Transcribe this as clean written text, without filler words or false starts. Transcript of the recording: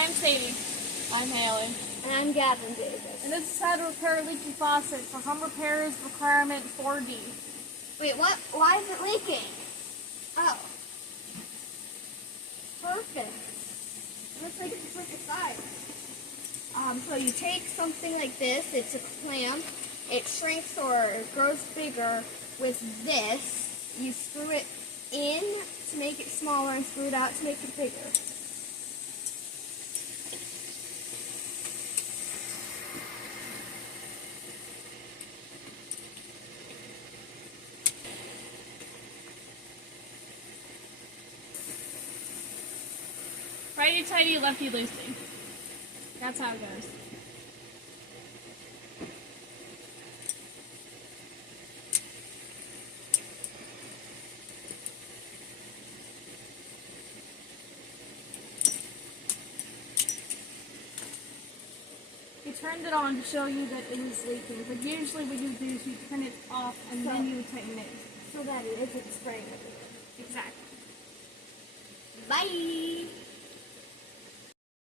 Hi, I'm Sadie. I'm Haley. And I'm Gavin, Davis. And this is how to repair a leaky faucet for home repairs requirement 4D. Wait, what? Why is it leaking? Oh. Perfect. Looks like it's like a size. So you take something like this, it's a clamp, it shrinks or it grows bigger with this. You screw it in to make it smaller and screw it out to make it bigger. Righty tighty, lefty loosey. That's how it goes. You turned it on to show you that it was leaking, but usually what you do is you turn it off and then you would tighten it. So that it isn't spraying everywhere. Exactly. Bye!